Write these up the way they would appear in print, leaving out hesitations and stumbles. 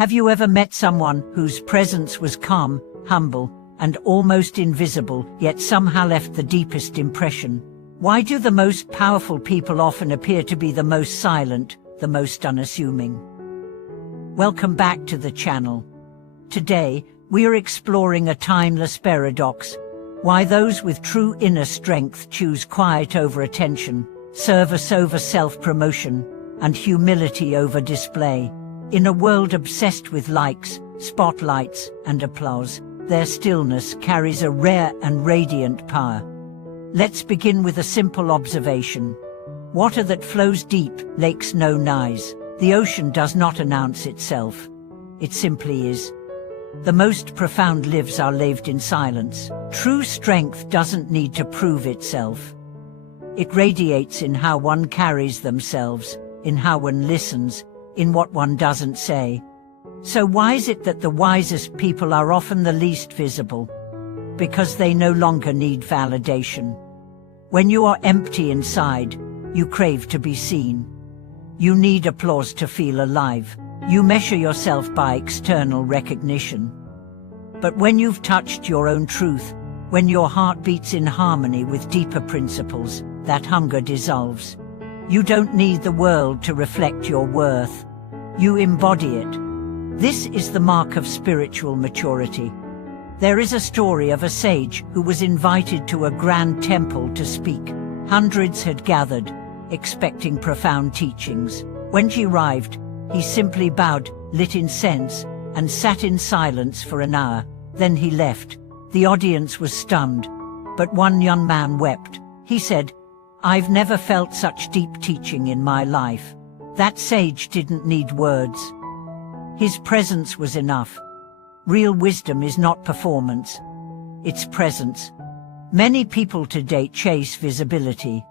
Have you ever met someone whose presence was calm, humble, and almost invisible, yet somehow left the deepest impression? Why do the most powerful people often appear to be the most silent, the most unassuming? Welcome back to the channel. Today, we are exploring a timeless paradox: why those with true inner strength choose quiet over attention, service over self-promotion, and humility over display. In a world obsessed with likes, spotlights, and applause, their stillness carries a rare and radiant power. Let's begin with a simple observation. Water that flows deep, lakes no nice. The ocean does not announce itself. It simply is. The most profound lives are lived in silence. True strength doesn't need to prove itself. It radiates in how one carries themselves, in how one listens, in what one doesn't say. So why is it that the wisest people are often the least visible? Because they no longer need validation. When you are empty inside, you crave to be seen. You need applause to feel alive. You measure yourself by external recognition. But when you've touched your own truth, when your heart beats in harmony with deeper principles, that hunger dissolves. You don't need the world to reflect your worth. You embody it. This is the mark of spiritual maturity. There is a story of a sage who was invited to a grand temple to speak. Hundreds had gathered, expecting profound teachings. When she arrived, he simply bowed, lit incense, and sat in silence for an hour. Then he left. The audience was stunned, but one young man wept. He said, "I've never felt such deep teaching in my life." That sage didn't need words. His presence was enough. Real wisdom is not performance, it's presence. Many people today chase visibility.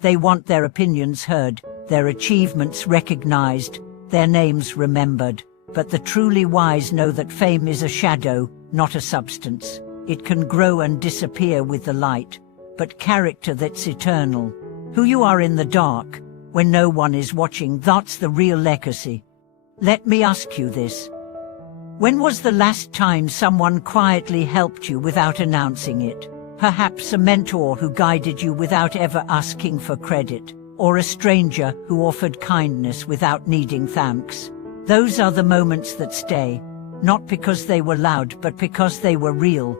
They want their opinions heard, their achievements recognized, their names remembered. But the truly wise know that fame is a shadow, not a substance. It can grow and disappear with the light, but character that's eternal. Who you are in the dark, when no one is watching, that's the real legacy. Let me ask you this. When was the last time someone quietly helped you without announcing it? Perhaps a mentor who guided you without ever asking for credit, or a stranger who offered kindness without needing thanks. Those are the moments that stay, not because they were loud, but because they were real.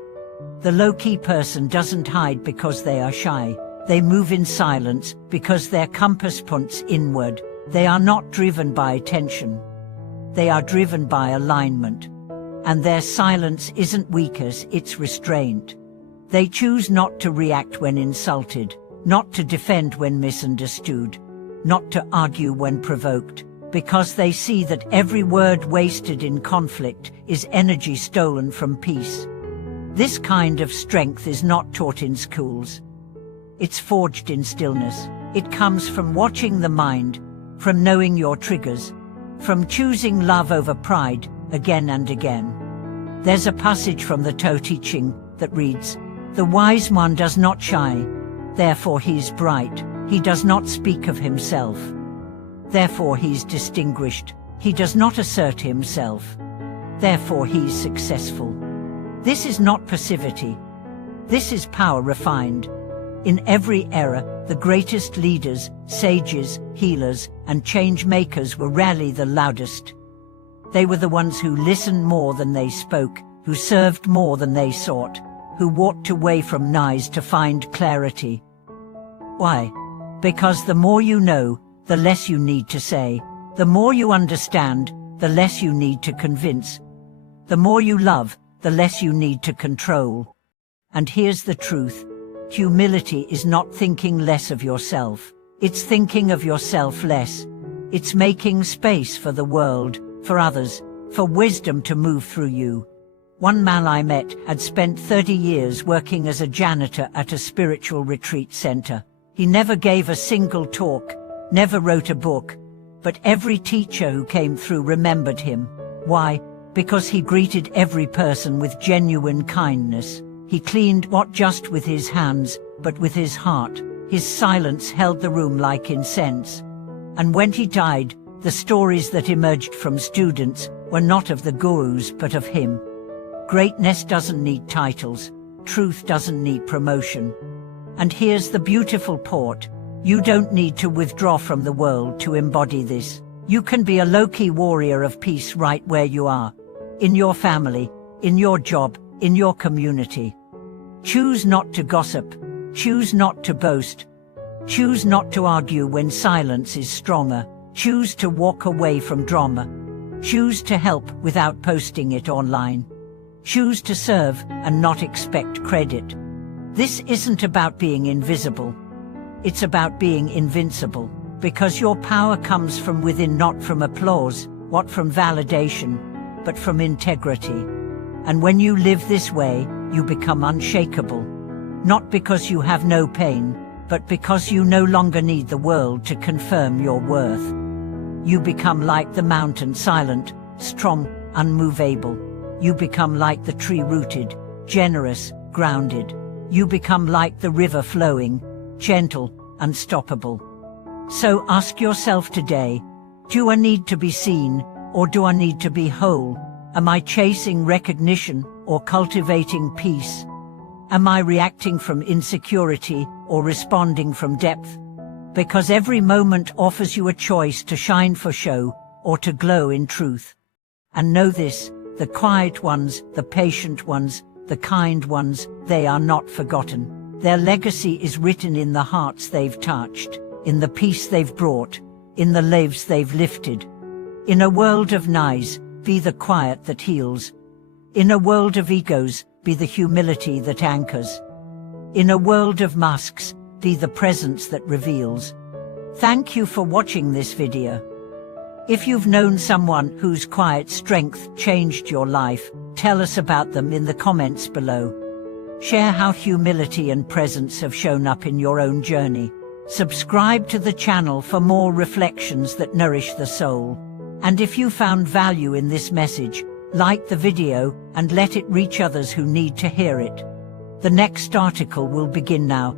The low-key person doesn't hide because they are shy. They move in silence because their compass points inward. They are not driven by attention. They are driven by alignment. And their silence isn't weakness, it's restraint. They choose not to react when insulted, not to defend when misunderstood, not to argue when provoked, because they see that every word wasted in conflict is energy stolen from peace. This kind of strength is not taught in schools. It's forged in stillness. It comes from watching the mind, from knowing your triggers, from choosing love over pride again and again. There's a passage from the Tao Te Ching that reads, "The wise one does not shy, therefore he is bright. He does not speak of himself, therefore he is distinguished. He does not assert himself, therefore he is successful." This is not passivity. This is power refined. In every era, the greatest leaders, sages, healers, and change makers were rarely the loudest. They were the ones who listened more than they spoke, who served more than they sought, who walked away from noise to find clarity. Why? Because the more you know, the less you need to say. The more you understand, the less you need to convince. The more you love, the less you need to control. And here's the truth. Humility is not thinking less of yourself. It's thinking of yourself less. It's making space for the world, for others, for wisdom to move through you. One man I met had spent 30 years working as a janitor at a spiritual retreat center. He never gave a single talk, never wrote a book, but every teacher who came through remembered him. Why? Because he greeted every person with genuine kindness. He cleaned not just with his hands, but with his heart. His silence held the room like incense. And when he died, the stories that emerged from students, were not of the gurus but of him. Greatness doesn't need titles, truth doesn't need promotion. And here's the beautiful part: you don't need to withdraw from the world to embody this. You can be a low-key warrior of peace right where you are. In your family, in your job, in your community. Choose not to gossip. Choose not to boast. Choose not to argue when silence is stronger. Choose to walk away from drama. Choose to help without posting it online. Choose to serve and not expect credit. This isn't about being invisible. It's about being invincible. Because your power comes from within, not from applause, not from validation, but from integrity. And when you live this way, you become unshakable. Not because you have no pain, but because you no longer need the world to confirm your worth. You become like the mountain, silent, strong, unmovable. You become like the tree, rooted, generous, grounded. You become like the river, flowing, gentle, unstoppable. So ask yourself today, do I need to be seen, or do I need to be whole? Am I chasing recognition or cultivating peace? Am I reacting from insecurity or responding from depth? Because every moment offers you a choice to shine for show or to glow in truth. And know this: the quiet ones, the patient ones, the kind ones, they are not forgotten. Their legacy is written in the hearts they've touched, in the peace they've brought, in the lives they've lifted. In a world of noise, be the quiet that heals. In a world of egos, be the humility that anchors. In a world of masks, be the presence that reveals. Thank you for watching this video. If you've known someone whose quiet strength changed your life, tell us about them in the comments below. Share how humility and presence have shown up in your own journey. Subscribe to the channel for more reflections that nourish the soul. And if you found value in this message, like the video and let it reach others who need to hear it. The next article will begin now.